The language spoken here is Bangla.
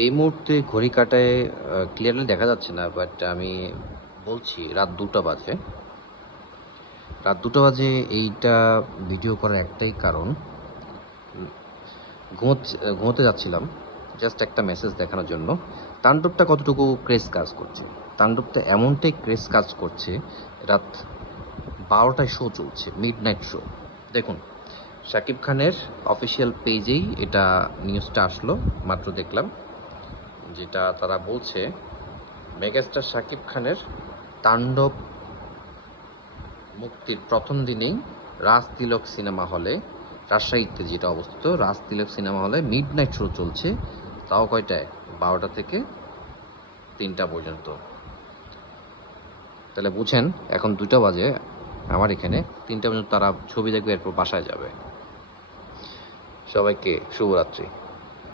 এই মুহূর্তে ঘড়ি কাঁটায় ক্লিয়ারলি দেখা যাচ্ছে না, বাট আমি বলছি রাত 2টা বাজে। রাত 2টা বাজে এইটা ভিডিও করার একটাই কারণ, ঘুমোতে যাচ্ছিলাম জাস্ট একটা মেসেজ দেখানোর জন্য। তাণ্ডবটা কতটুকু ক্রেজ কাজ করছে, তাণ্ডবটা এমনটাই ক্রেজ কাজ করছে। রাত 12টায় শো চলছে, মিড নাইট শো। দেখুন, শাকিব খানের অফিসিয়াল পেজেই এটা নিউজটা আসলো, মাত্র দেখলাম। যেটা তারা বলছে, মেগাস্টার শাকিব খানের তাণ্ডব মুক্তির প্রথম দিনেই রাজ তিলক সিনেমা হলে, রাজশাহীতে যেটা অবস্থিত, রাজ তিলক সিনেমা হলে মিড নাইট শো চলছে। তাও কয়টায়? 12টা থেকে 3টা পর্যন্ত। তাহলে বুঝেন, এখন 2টা বাজে আমার এখানে, 3টা পর্যন্ত তারা ছবি দেখবে, এরপর বাসায় যাবে। সবাইকে শুভরাত্রি।